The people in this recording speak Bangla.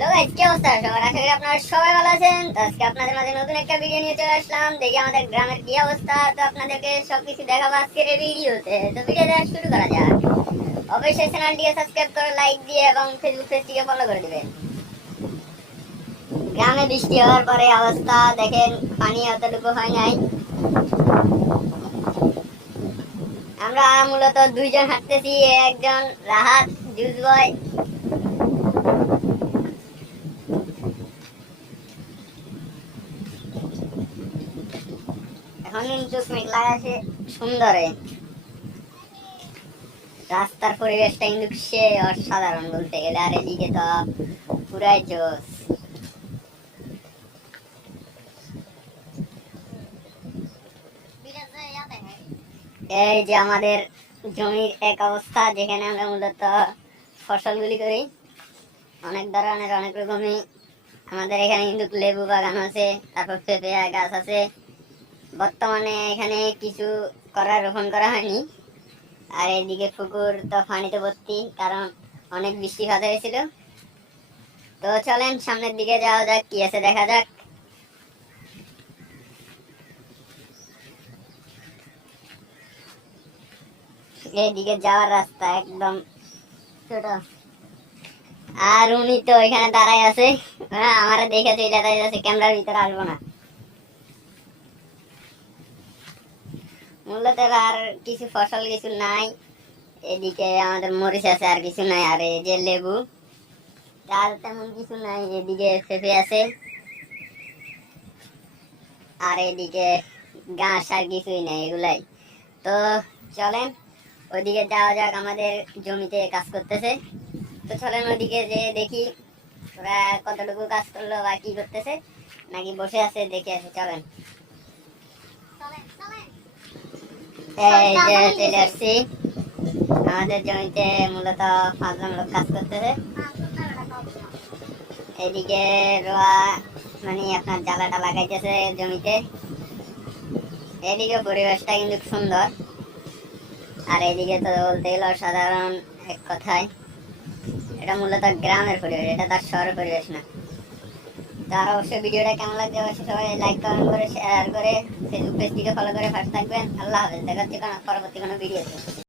হ্যালো গাইস, কি অবস্থা সবার? আশা করি আপনারা সবাই ভালো আছেন। তো আজকে আপনাদের মাঝে নতুন একটা ভিডিও নিয়ে চলে আসলাম। দেখি আমাদের গ্রামের কি অবস্থা। তো আপনাদেরকে সবকিছু দেখাবো আজকের এই ভিডিওতে। তো ভিডিওটা শুরু করা যাক। অবশ্যই চ্যানেলটিকে সাবস্ক্রাইব করে লাইক দিয়ে এবং ফেসবুক পেজটিকে ফলো করে দিবেন। গ্রামে বৃষ্টি হওয়ার পরে অবস্থা দেখেন, পানি অতটুকু হয় নাই। আমরা মূলত দুইজন হাঁটতেছি, একজন রাহাত জুস বয়। এখন কিন্তু মেঘলা আছে সুন্দরে। রাস্তার পরিবেশটা কিন্তু সে অসাধারণ বলতে গেলে। আর এদিকে তো পুরাই জোস। এই যে আমাদের জমির এক অবস্থা, যেখানে আমরা মূলত ফসলগুলি করি অনেক ধরনের, অনেক রকমই। আমাদের এখানে কিন্তু লেবু বাগান আছে, তারপর পেঁপে গাছ আছে। বর্তমানে এখানে কিছু রোপণ করা হয়নি। আর এইদিকে পুকুর তো পানিতে ভর্তি, কারণ অনেক বৃষ্টিপাত হয়েছিল। তো চলেন সামনের দিকে যাওয়া যাক, কি আছে দেখা যাক। এইদিকে যাওয়ার রাস্তা একদম ছোট। আর উনি তো এখানে দাঁড়াই আছে, আমার দেখে চলে যাচ্ছে, ক্যামেরার ভিতরে আসবো না। মূলত আর কিছু ফসল কিছু নাই। এদিকে আমাদের মরিচ আছে, আর কিছু নাই। আর এই যে লেবু, আর তেমন কিছু নাই। এদিকে পেঁপে আছে, আর এদিকে ঘাস, আর কিছুই নাই, এগুলাই। তো চলেন ওইদিকে যাওয়া যাক, আমাদের জমিতে কাজ করতেছে। তো চলেন ওইদিকে যে দেখি ওরা কতটুকু কাজ করলো বা কি করতেছে, নাকি বসে আছে দেখে আসে। চলেন। এই যে চলে আসছি আমাদের জমিতে, মূলত 5 জন লোক কাজ করতেছে। এদিকে রোয়া মানে আপনার জ্বালাটা লাগাইতেছে জমিতে। এদিকে পরিবেশটা কিন্তু সুন্দর। আর এদিকে তো বলতে গেলে অসাধারণ এক কথায়। এটা মূলত গ্রামের পরিবেশ, এটা তার শহরের পরিবেশ না। তার অবশ্যই ভিডিওটা কেমন লাগছে অবশ্যই সবাই লাইক কমেন্ট করে শেয়ার করে ফেসবুক পেজটিকে ফলো করে পাশে থাকবেন। আল্লাহ হাফেজ, দেখা হচ্ছে পরবর্তী কোনো ভিডিওতে।